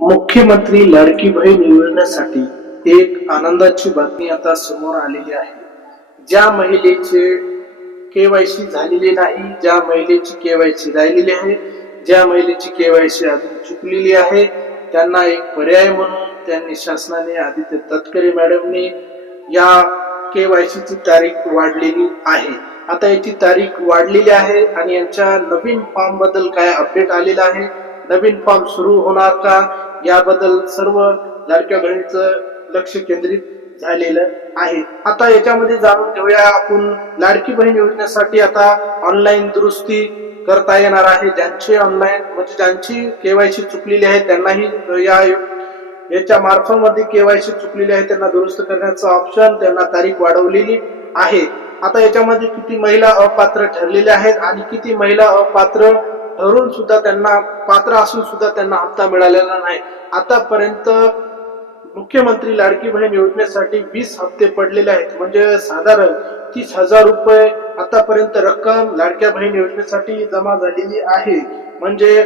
मुख्यमंत्री लाडकी बहीण योजनेसाठी एक आनंदाची बातमी आता समोर आलेली आहे. ज्या महिलेचे केवायसी झालेली नाही, ज्या महिलेची केवायसी राहिलेली आहे, ज्या महिलेची केवायसी अजून चुकलेली आहे, त्यांना एक पर्याय म्हणून त्यांनी शासनाने आदित्य तटकरे मॅडमने या केवायसीची तारीख वाढलेली आहे. आता याची तारीख वाढलेली आहे आणि यांच्या नवीन फॉर्म बद्दल काय अपडेट आलेला आहे, नवीन फॉर्म सुरू होणार का, याबद्दल सर्व लाडक्या बहिणीचं लक्ष केंद्रित झालेलं आहे. आता याच्यामध्ये जाणून घेऊया आपण. लाडकी बहीण योजनेसाठी आता ऑनलाईन दुरुस्ती करता येणार आहे. ज्यांची ऑनलाईन म्हणजे ज्यांची केवायसी चुकलेली आहे त्यांनाही याच्या मार्फत केवायसी चुकलेली आहे त्यांना दुरुस्त करण्याचं ऑप्शन, त्यांना तारीख वाढवलेली आहे. आता याच्यामध्ये किती महिला अपात्र ठरलेल्या आहेत आणि किती महिला अपात्र ठरून सुद्धा त्यांना पात्र असून सुद्धा त्यांना हप्ता मिळालेला नाही. आतापर्यंत मुख्यमंत्री लाडकी बहीण योजनेसाठी 20 हप्ते पडलेले आहेत, म्हणजे साधारण 30,000 रुपये आतापर्यंत रक्कम लाडक्या बहीण योजनेसाठी जमा झालेली आहे. म्हणजे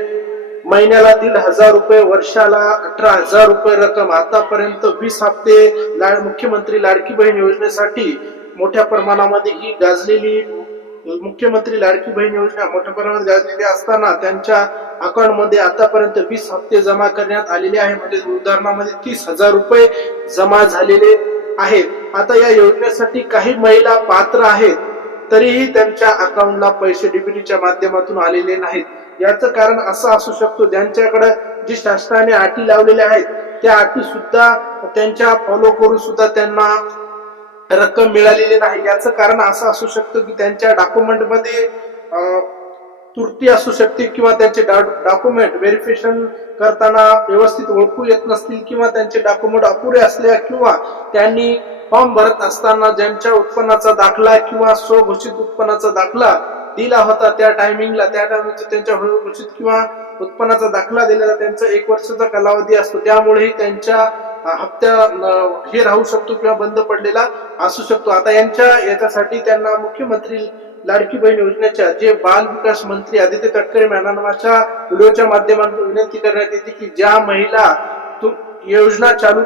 महिन्याला 1,500 रुपये, वर्षाला 18,000 रुपये रक्कम. आतापर्यंत 20 हप्ते मुख्यमंत्री लाडकी बहीण योजनेसाठी मोठ्या प्रमाणामध्ये ही गाजलेली मुख्यमंत्री लाडकी बहीण योजना मोठ्या प्रमाणात गाजलेली असताना त्यांच्या अकाउंटमध्ये आतापर्यंत 20 हप्ते जमा करण्यात आलेले आहे. म्हणजे उदाहरणामध्ये 30,000 रुपये जमा झालेले आहेत. आता या योजनेसाठी काही महिला पात्र आहेत तरीही त्यांच्या अकाउंटला पैसे डीबीटीच्या माध्यमातून आलेले नाहीत. याचं कारण असं असू शकतो, ज्यांच्याकडे जी शासनाने अटी लावलेल्या आहेत त्या अटी सुद्धा त्यांच्या फॉलो करून सुद्धा त्यांना रक्कम मिळालेली नाही. याचं कारण असं असू शकतं की त्यांच्या डॉक्युमेंट मध्ये त्रुटी असू शकते किंवा त्यांचे डॉक्युमेंट व्हेरिफिकेशन करताना व्यवस्थित ओळखू येत नसतील किंवा त्यांचे डॉक्युमेंट अपुरे असल्या किंवा त्यांनी फॉर्म भरत असताना ज्यांच्या उत्पन्नाचा दाखला किंवा स्वघोषित उत्पन्नाचा दाखला दिला होता त्या टायमिंगला त्यांच्या घोषित किंवा उत्पन्नाचा दाखला दिलेला त्यांचा 1 वर्षाचा कालावधी असतो, त्यामुळेही त्यांच्या हप्त्या हे राहू शकतो किंवा बंद पडलेला असू शकतो. आता याच्यासाठी त्यांना मुख्यमंत्री लाडकी बहीण योजनेच्या जे बाल विकास मंत्री आदित्य तटकरे मॅडमच्या व्हिडिओच्या माध्यमातून विनंती करण्यात येते की ज्या महिला योजना चालू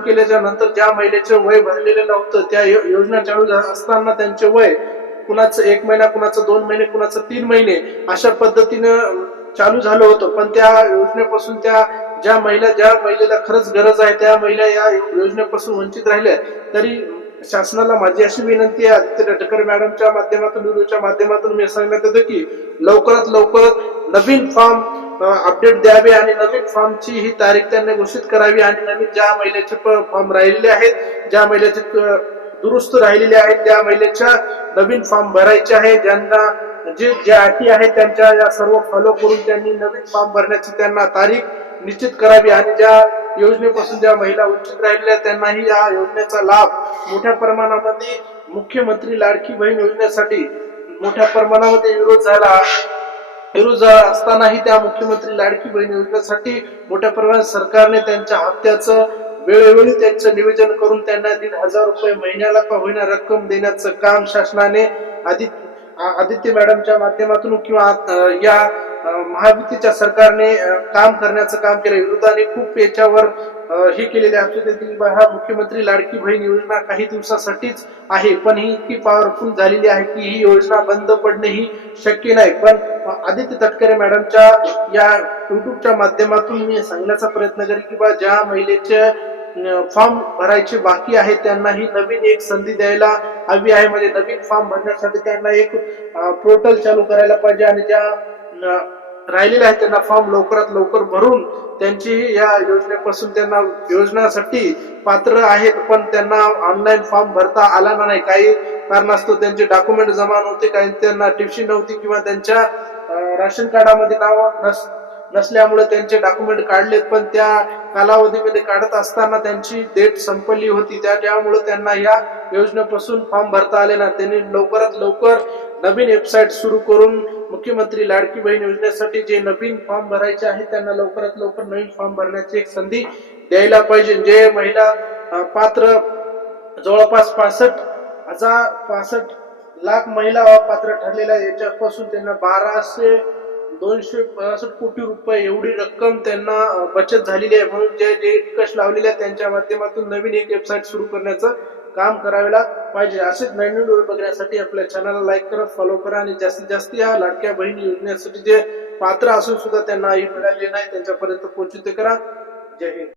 केल्याच्या नंतर ज्या महिलेचे वय भरलेलं नव्हतं, त्या योजना चालू असताना त्यांचे वय कुणाचं 1 महिना, कुणाचं 2 महिने, कुणाचं 3 महिने अशा पद्धतीनं चालू झालं होतं. पण त्या योजनेपासून ज्या महिलेला खरंच गरज आहे त्या महिला या योजनेपासून वंचित राहिल्या. तरी शासनाला माझी अशी विनंती आहे, आदित्य तटकरे मॅडमच्या माध्यमातून व्हिडिओच्या माध्यमातून मी सांगण्यात येतं की लवकरात लवकर नवीन फॉर्म अपडेट द्यावे आणि नवीन फॉर्मची ही तारीख त्यांनी घोषित करावी आणि नवीन ज्या महिलेचे फॉर्म राहिलेले आहेत, ज्या महिलेचे दुरुस्त राहिलेले आहेत त्या महिलेच्या नवीन फॉर्म भरायचे आहे. ज्यांना ज्या अटी आहेत त्यांच्या या सर्व फॉलो करून त्यांनी नवीन फॉर्म भरण्याची त्यांना तारीख निश्चित करावी आणि ज्या योजनेपासून ज्या महिला वंचित राहिलेल्या त्यांनाही या योजनेचा लाभ मोठ्या प्रमाणामध्ये मुख्यमंत्री लाडकी बहीण योजनेसाठी मोठ्या प्रमाणामध्ये विरोध झाला असतानाही त्या मुख्यमंत्री लाडकी बहीण योजनेसाठी मोठ्या प्रमाणात सरकारने त्यांच्या हप्त्याचं वेळोवेळी त्यांचं नियोजन करून त्यांना 1,500 रुपये महिन्याला का होईना रक्कम देण्याचं काम शासनाने आदित्य मॅडमच्या माध्यमातून किंवा या महायुतीच्या सरकारने काम करण्याचं काम केलं. विरोधाने खूप याच्यावर हे केलेले असते. हा मुख्यमंत्री लाडकी बहीण योजना काही दिवसासाठीच आहे, पण ही इतकी पॉवरफुल झालेली आहे की ही योजना बंद पडणे ही शक्य नाही. पण आदित्य तटकरे मॅडमच्या या युट्यूबच्या माध्यमातून मी सांगण्याचा प्रयत्न करेन की ज्या महिलेच्या फॉर्म भरायचे बाकी आहे त्यांना ही नवीन एक संधी द्यायला हवी आहे. म्हणजे नवीन फॉर्म भरण्यासाठी त्यांना एक पोर्टल चालू करायला पाहिजे आणि ज्या राहिलेल्या आहेत त्यांना फॉर्म लवकरात लवकर भरून त्यांची या योजनेपासून त्यांना योजनेसाठी पात्र आहेत पण त्यांना ऑनलाईन फॉर्म भरता आला नाही. काही कारणास्तव त्यांचे डॉक्युमेंट जमा नव्हते, काही त्यांना टिप्सी नव्हती किंवा त्यांच्या राशन कार्डामध्ये नाव नसल्यामुळे त्यांचे डॉक्युमेंट काढलेत पण त्या कालावधीमध्ये काढत असताना त्यांची डेट संपली होती, त्यामुळे त्यांना या योजनेपासून फॉर्म भरता आले ना. त्यांनी लवकरात लवकर नवीन वेबसाईट सुरू करून मुख्यमंत्री लाडकी बहीण योजनेसाठी जे नवीन फॉर्म भरायचे आहेत त्यांना लवकरात लवकर नवीन फॉर्म भरण्याची एक संधी द्यायला पाहिजे. जे महिला पात्र जवळपास 65 लाख महिला पात्र ठरलेल्या याच्यापासून त्यांना 262 कोटी रुपये एवढी रक्कम त्यांना बचत झालेली आहे. म्हणून जे जे निकष लावलेले आहेत त्यांच्या माध्यमातून नवीन एक वेबसाईट सुरू करण्याचं काम करायला पाहिजे. असेच नवीन व्हिडिओ बघण्यासाठी आपल्या चॅनलला लाईक करा, फॉलो करा आणि जास्तीत जास्त या लाडक्या बहिणी योजनेसाठी जे पात्र असून सुद्धा त्यांना आई मिळाली नाही त्यांच्यापर्यंत पोहोचते करा. जय हिंद.